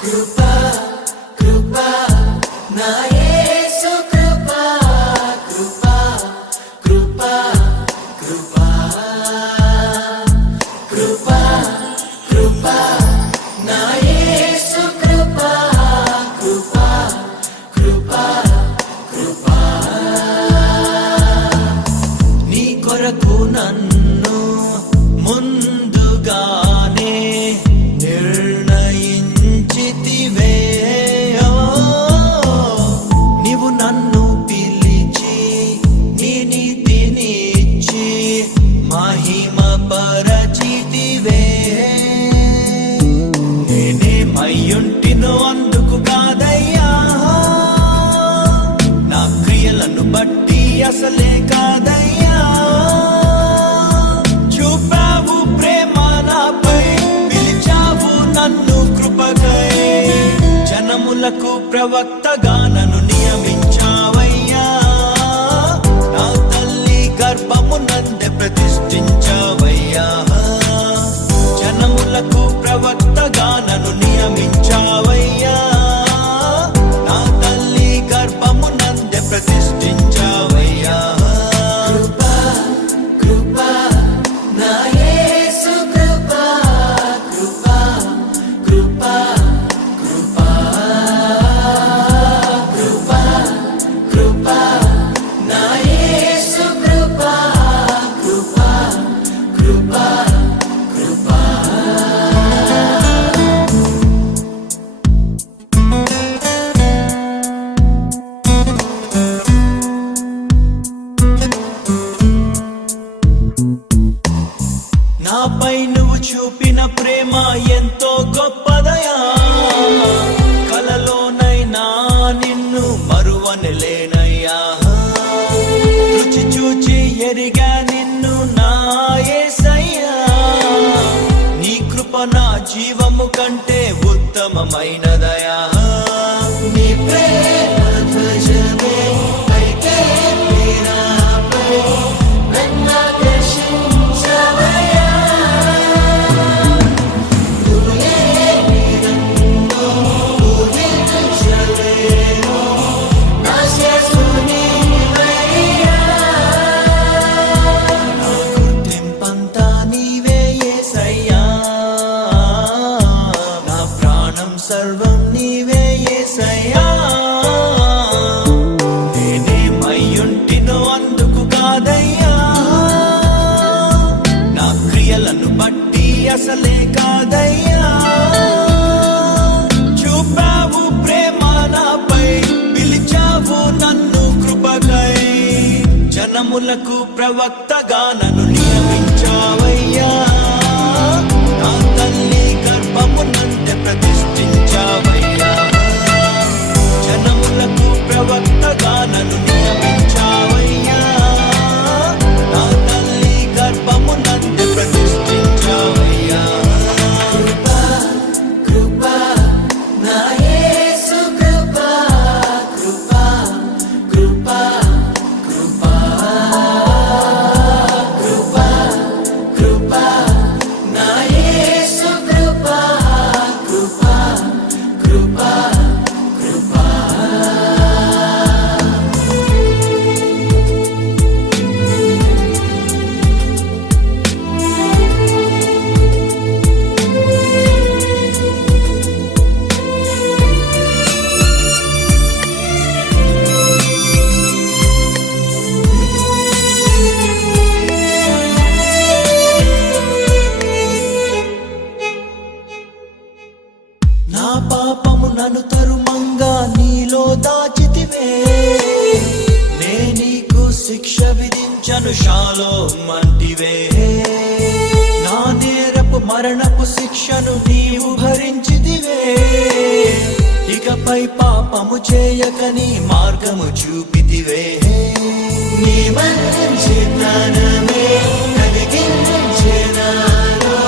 కృపా కృపా నా యేసు కృపా కృపా కృపా కృపా కృపా కృపా నా యేసు కృపా కృపా కృపా కృపా నీ కొరకు నన్ను ముందుగానే నిర్ణయించితివే నీవు నన్ను పిలిచి నీ నీతినిచ్చి మహిమ పరచితివే నేనేమయ్యుంటినో అందుకు కాదయ్యా నా క్రియలను బట్టి అసలే కాదయ్యా చూపావు ప్రేమ నాపై పిలిచావు నన్ను కృపకై జనములకు ప్రవక్తగా నన్ను నియమించావయ్యా నా తల్లి గర్భము నందే ప్రతిష్ఠించావయ్యా జనములకు ప్రవక్తగా నన్ను నియమించావయ్యా నా తల్లి గర్భము నందే ప్రతిష్ఠించావయ్యా కృపా కృపా నా యేసు కృపా కృపా కృపా కృపా కృపా కృపా నా యేసు కృపా కృపా కృపా కృపా నాపై నువ్వు చూపిన ప్రేమ ఎంతో గొప్పదయా కలలోనైనా నిన్ను మరువనలేనయ్యా రుచి చూచి ఎరిగా నిన్ను నా యేసయ్యా నీ కృప నా జీవము కంటే ఉత్తమమైనదయా నీ ప్రేమ ధ్వజమే పైకే నాపై నన్నాకర్షించవయ్యా గుర్తింపంతా నీవే యేసయ్యా నా ప్రాణం సర్వం నీవే యేసయ్యా నేనేమయ్యుంటినో అందుకు కాదయ్యా నా క్రియలను బట్టి అసలే కాదయ్యా చూపావు ప్రేమ నాపై పిలిచావు నన్ను కృపకై జనములకు ప్రవక్తగా నన్ను నియమించావయ్యా నా తల్లి గర్భము నందే ప్రతిష్ఠించావయ్యా జనములకు ప్రవక్తగా నన్ను నియమించావయ్యా నా తల్లి గర్భము నందే ప్రతిష్ఠించావయ్యా కృపా కృపా నా యేసు కృపా కృపా కృపా కృపా కృపా కృపా నా యేసు కృపా కృపా కృపా కృపా నా పాపము నన్ను తరుమంగా నీలో దాచితివే నే నీకు శిక్ష విధించను షాలోమంటివే నా నేరపు మరణపు శిక్షను నీవు భరించితివే ఇకపై పాపము చేయకని మార్గము చూపితివే నీ మంచి జ్ఞానమే కలిగించే నాలో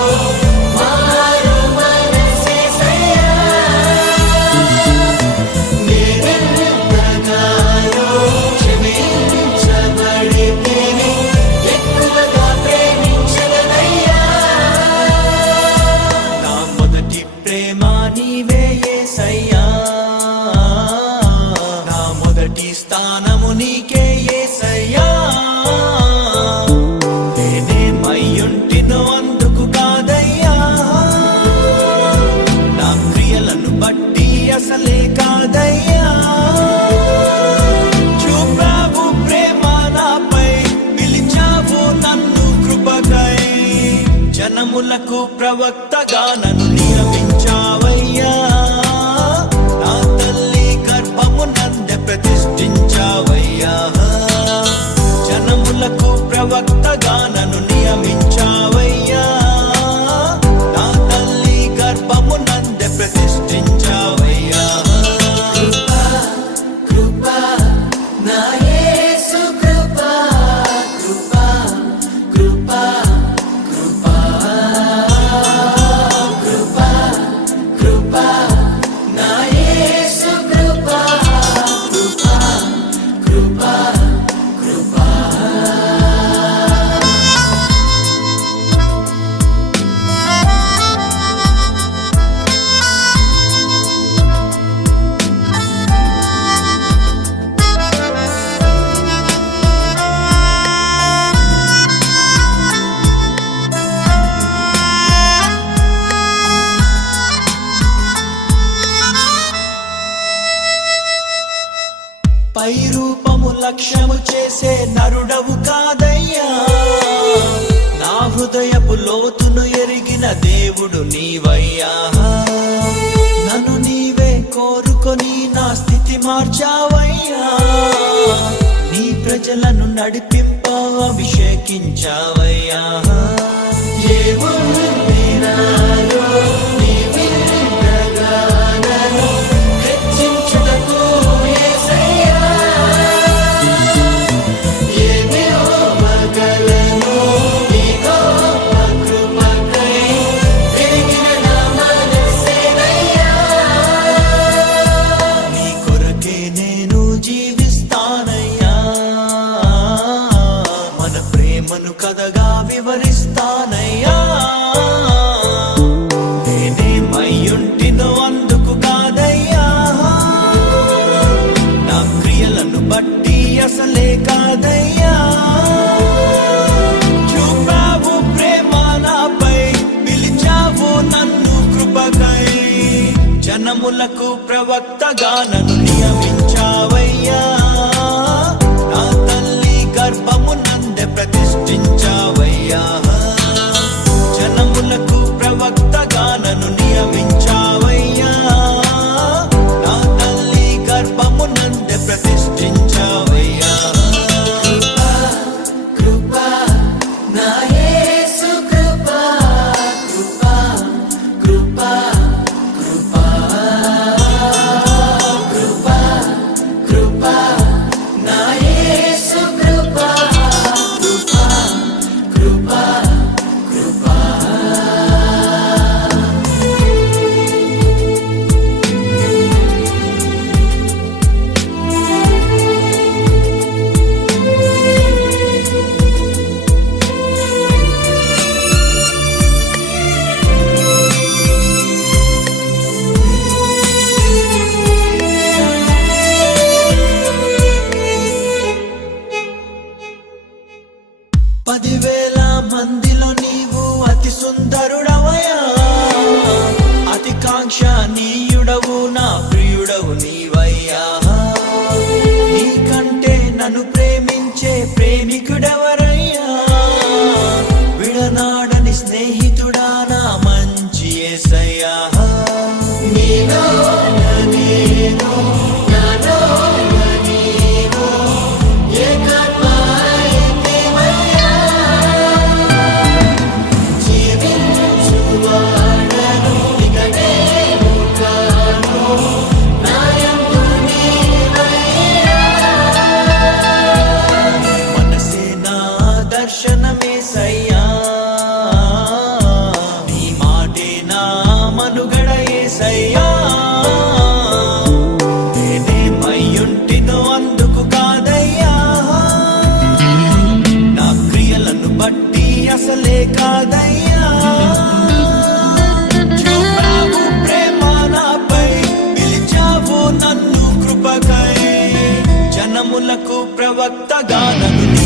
మారు మనసే అయ్యుంటినో అందుకు కాదయ్యా, నా క్రియలను బట్టి అసలే కాదయ్యా. చూపావు ప్రేమ నాపై, పిలిచావు నన్ను కృపకై, జనములకు ప్రవక్తగా నన్ను నియమించావయ్యా. నా తల్లి గర్భమునందే ప్రతిష్ఠించావయ్యా, జనములకు ప్రవక్తగా నన్ను నియమించావయ్యా. నా తల్లి గర్భమునందే ప్రతిష్ఠించావయ్యా. కృపా నా యేసు కృపా, కృపా కృపా కృపా కృపా కృపా నా యేసు కృపా, కృపా కృపా కృపా. పై రూపము లక్ష్యము చేసే నరుడవు కాదయ్యా, నా హృదయపు లోతును ఎరిగిన దేవుడు నీవయ్యా. నన్ను నీవే కోరుకొని నా స్థితి మార్చావయ్యా, నీ ప్రజలను నడిపింప అభిషేకించావయ్యా. ఏముంది నాలో నీ విన్నగానను హెచ్చించుటకు యేసయ్యా, ఏమివ్వగలను నీ గొప్ప కృపకై, విరిగిన నా మనస్సేనయ్యా. నీ కొరకే నేను జీవిస్తానయ్యా, మన ప్రేమను కథగా వివరిస్తానయ్యా. నేనేమయ్యుంటినో అందుకు కాదయ్యా, నా క్రియలను బట్టి అసలే కాదయ్యా. చూపావు ప్రేమ నాపై, పిలిచావు నన్ను కృపకై, జనములకు ప్రవక్తగా నన్ను నియమించావయ్యా. నా తల్లి గర్భమునందే ప్రతిష్ఠించావయ్యా, జనములకు ప్రవక్తగా నన్ను నియమించావయ్యా. నా తల్లి గర్భమునందే ప్రతిష్ఠించావయ్యా. కృపా నా యేసు కృపా, కృపా కృపా కృపా కృపా కృపా నా యేసు కృపా, కృపా కృపా కృపా. పదివేల మందిలో నీవు అతి సుందరుడవయ్యా, అతి కాంక్షణీయుడవు, నా ప్రియుడవు నీవయ్యా. నీకంటే నన్ను ప్రేమించే ప్రేమికుడెవరయ్యా, విడనాడని స్నేహితుడా నా మంచి యేసయ్యా. నీలో నేను నాలో నీవు ఏకాత్మైతివయ్యా, జీవించువాడను ఇక నేను కాను, నా యందు నీవయ్యా. మనసే నా దర్శనమేసయ్యా, నీ మాటే నా మనుగడ యేసయ్యా. నేనేమయ్యుంటినో అందుకు కాదయ్యా, నా క్రియలను బట్టి అసలే కాదయ్యా. చూపావు ప్రేమ నాపై, పిలిచావు నన్ను కృపకై, జనములకు ప్రవక్తగా నన్ను